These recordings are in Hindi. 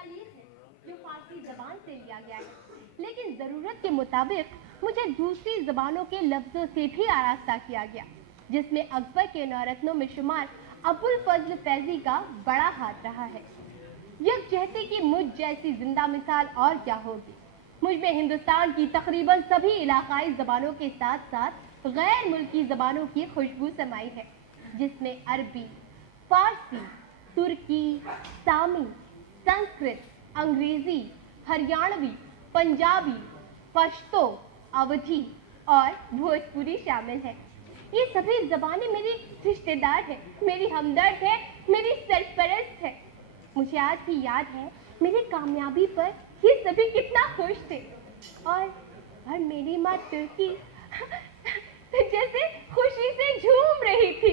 तालीफ है जो फारसी जबान से लिया गया है, लेकिन जरूरत के मुताबिक मुझे दूसरी जबानों के लफ्जों से भी आरास्ता किया गया, जिसमें अकबर के नौरत्नों में शुमार अबुल फजल फैजी का बड़ा हाथ रहा है। यह कहते कि मुझ जैसी जिंदा मिसाल और क्या होगी। मुझ में हिंदुस्तान की तकरीबन सभी इलाकाई जबानों के साथ साथ गैर मुल्की जबानों की खुशबू समाई है, जिसमें अरबी, फारसी, तुर्की, सामी, संस्कृत, अंग्रेजी, हरियाणवी, पंजाबी, पश्तो, अवधी और भोजपुरी शामिल है। ये सभी जबानें मेरी रिश्तेदार है, मेरी हमदर्द है, मेरी सरपरस्त है। मुझे आज भी याद है मेरी कामयाबी पर ये सभी कितना खुश थे, और मेरी माँ तुर्की जैसे खुशी से झूम रही थी।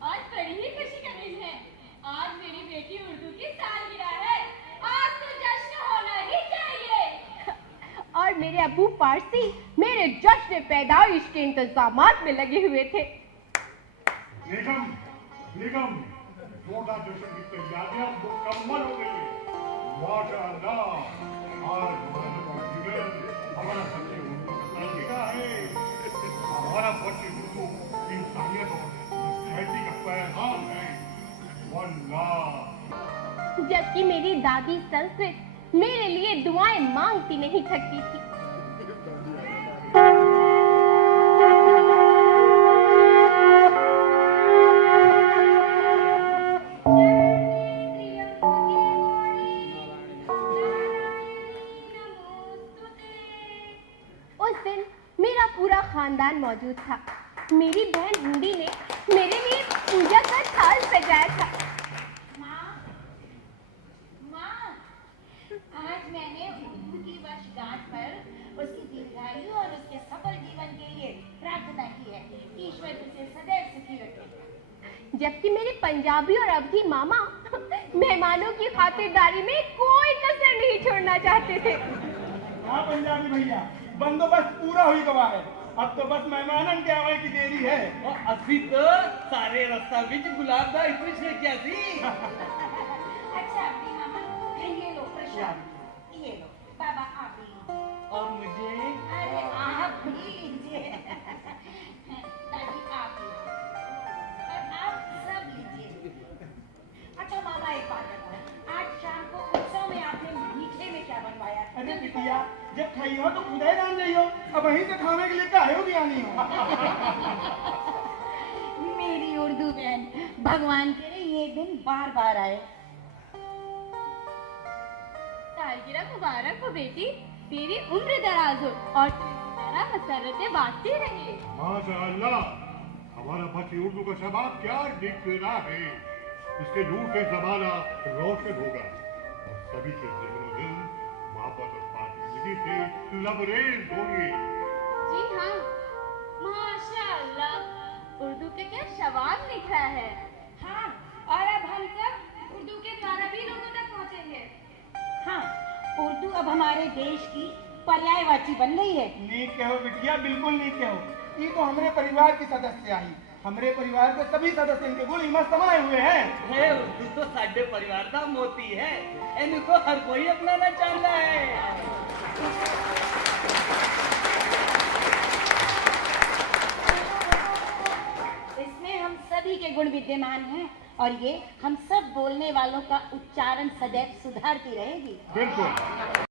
आज बड़ी ही खुशी का दिन है। आज मेरी बेटी उर्दू की सालगिरह है। आज तो जश्न होना ही चाहिए। और मेरे अबू पारसी मेरे जश्न पैदाइश के इंतजामात में लगे हुए थे। बेगम, छोटा जश्न की तैयारियां मुकम्मल हो गई है। माशाअल्लाह, आज हमारा बच्चे उर्दू का है। हमारा बच्चे उर्दू इंसानियत और हैती का पैगाम है। वल्लाह। जबकि मेरी दादी संस्कृत मेरे लिए दुआएं मांगती नहीं थकती थी। उस दिन मेरा पूरा खानदान मौजूद था। मेरी बहन हिंदी ने मेरे लिए पूजा का थाल सजाया था। माँ, आज मैंने उर्दू की वर्षगांठ पर उसकी दीर्घायु और उसके सफल जीवन के लिए प्रार्थना की है कि ईश्वर उसे सदैव सुखी रखे। जबकि मेरे पंजाबी और अवधी मामा मेहमानों की खातिरदारी में कोई कसर नहीं छोड़ना चाहते थे। हाँ पंजाबी भैया, बंदोबस्त पूरा हुई गवा है। अब तो बस मेहमानन के आवे की देरी है। और अभी तो सारे रास्ता बीच गुलाब दा खुश है क्या सी। अच्छा अपनी मामा, ये लो प्रसाद, ये लो बाबा आप लीजिए। और मुझे अरे आप भी लीजिए। दादी आप लीजिए और आप सब लीजिए। अच्छा मामा एक बात बताओ, आज शाम को उत्सव में आपने मीठे में क्या बनवाया? अरे बिटिया, जब खाई हो तो उदय जान नहीं हो, अब वहीं से खाने के लिए काहे हो भी आनी हो। मेरी उर्दू बहन, भगवान करे ये दिन बार बार आए। सालगिरह मुबारक हो बेटी, तेरी उम्र दराज हो और तेरा मसरतें बांटती रहे। माशाअल्लाह, हमारा बच्चे उर्दू का शबाब क्या निखरा है। इसके नूर से जमाना रोशन होगा और सभी के ज़हन दिल मोहब्बत और पाकीज़गी से लबरेज होंगे। जी हाँ, माशाअल्लाह, उर्दू के क्या शबाब निखरा है। हाँ, और अब हम सब उर्दू के द्वारा भी लोगों तक पहुँचेंगे। हाँ, उर्दू अब हमारे देश की पर्यायवाची बन गई है। नीक कहो बिटिया, बिल्कुल नीक कहो। ये तो हमारे परिवार की सदस्य आई। हमारे परिवार के सभी सदस्य इनके गुण इमत समाये हुए हैं। है उर्दू तो साडे परिवार का मोती है। इनको हर कोई अपनाना चाहता है। इसमें हम सभी के गुण विद्यमान हैं और ये हम सब बोलने वालों का उच्चारण सदैव सुधारती रहेगी। बिल्कुल।